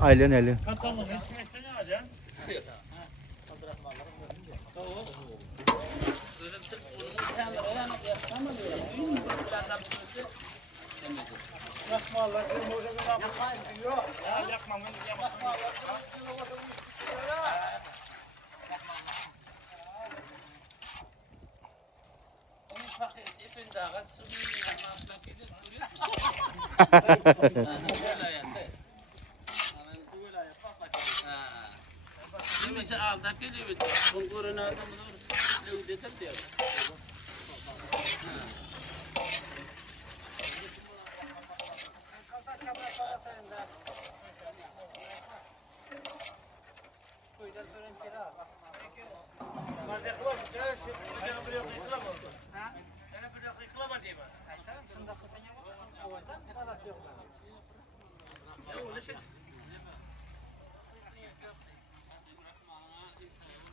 Aylen.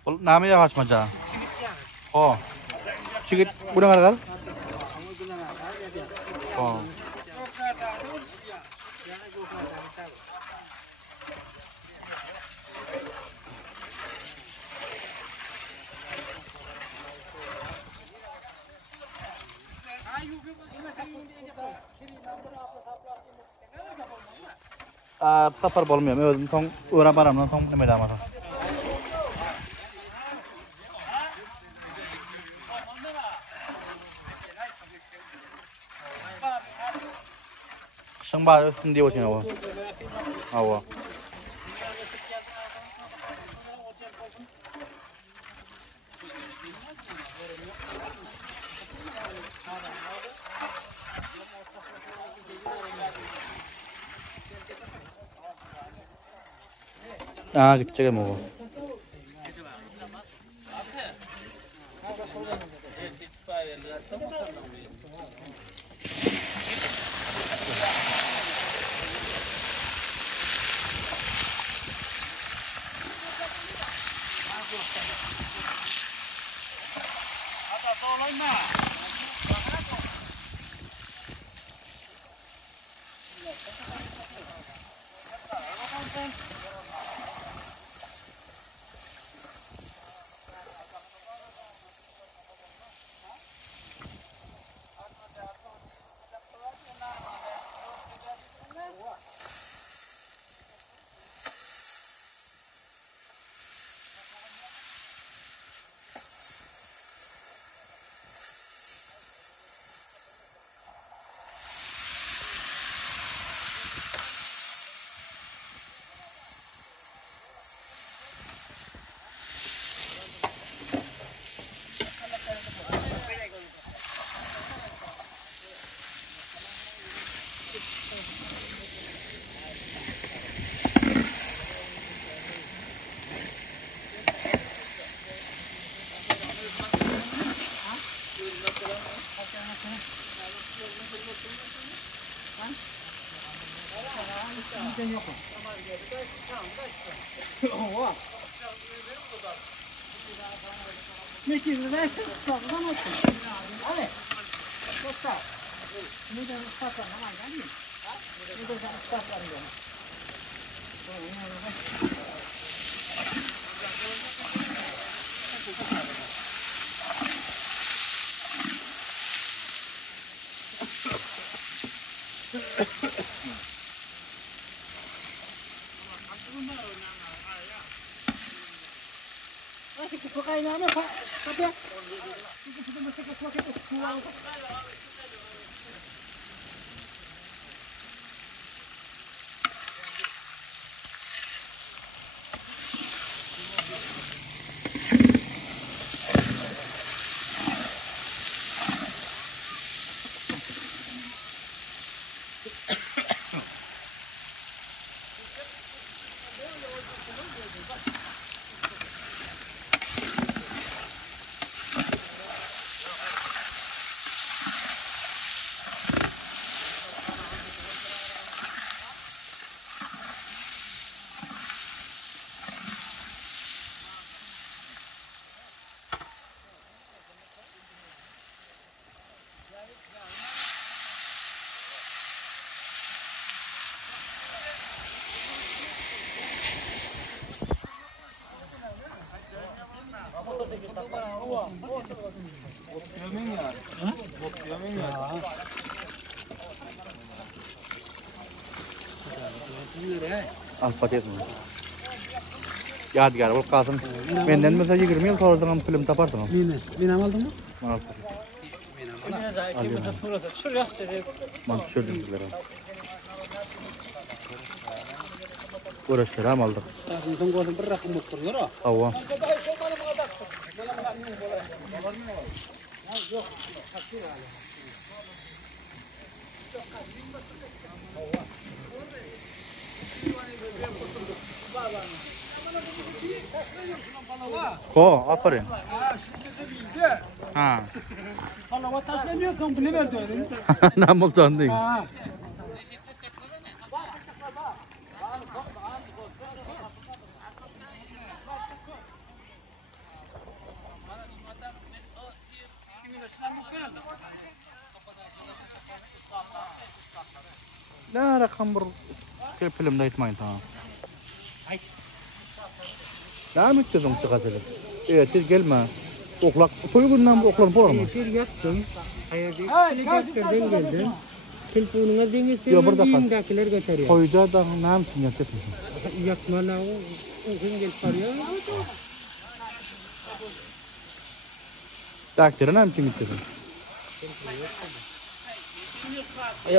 Namanya kaçmaca. Oh. Sikit udah nggak kan? Oh. Tapar bolmuyor. Evet, son uğraparam, son demedi ama. Şangbar üstünde o çene o. Ava. Gidecek mi o? Al paket mi? Yadigar bolup kalsın. Menden mesela 20 yıl sonradan film taparsın. Men aldın mı? Al. Man şöyle sizlere. Uğraşlar ham aldık. Sen gördün bir rakam oturuyor ha. Hava. Ko, aferin. Ha. Kalavat taşlamıyor komple verdi öyle. Ne bulsan değil. Ne rakam bir filmde etmeyin tamam. Ne müttezim çıkasılık? Evet, siz gelme. Oklak, soygundan oklanıp olur mu? Bir yaktım. Hayırdır? Geldim. Telefonuna dengesi Yo, burada kal. yiyindakiler götürüyor. Koyda da ne yapsın yapıyorsun? Yakmana o uzun gelip parıyor. Takdiri ne yapsın müttezim?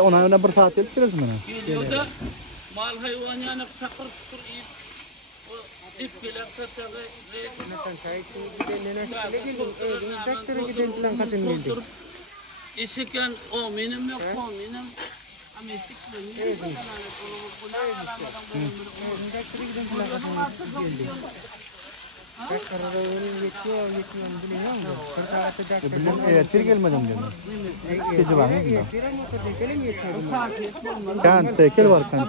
Ona bir saat yetiştirirsin bana. Videoda mal hayvan yanıp sakır sıkır yiyip dip gelir tırtığı ve İşiken o benim yok o benim ama istiklerim Tir gelmedim diyorum. Gece var mı bunda? Kan tekel var kan.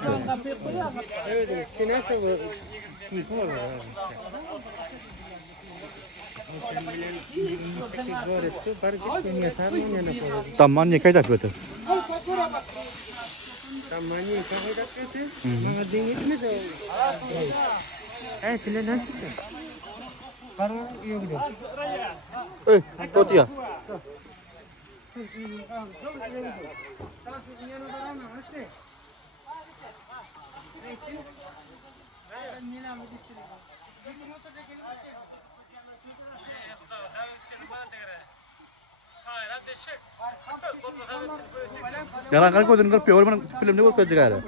Tamam ne kaydak betul. Tot ya. Jangan kan kau dengar piawar mana film ni kau kerja kan?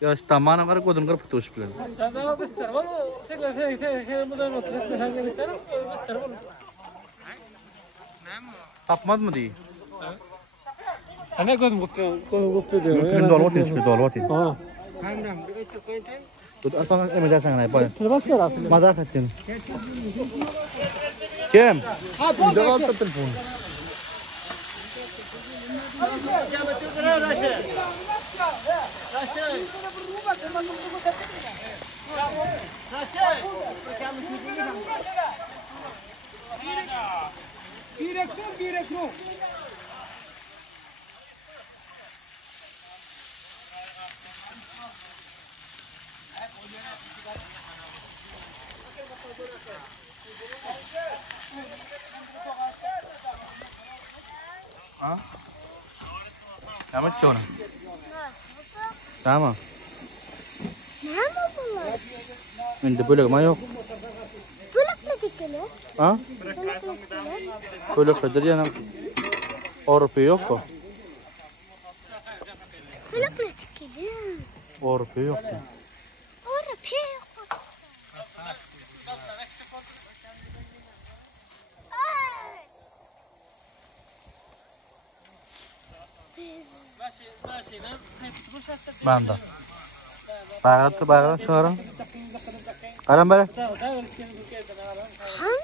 Ya taman agar kau dengar putus film. Tapmaz mı diye? Ana gördüm koptu diyor. Film dolmatin. Ha. Kamram, bir açık koyayım. Tut asal emeja sana ne yapar? Terus ya Rasul. Mazak ettin. Kim? Jawab telepon. Direktur. Ha? Nama cona. Sama. Nama bunlar? Indi bölük mü yok? Bölükle dikili. Ha? Bölükle dikili. Bölükledir ya. Avrupa yok mu? Bölükle dikili. Avrupa yok mu? Orada pek. Banda. Bağırtı sekarang. Karam bere. Ha?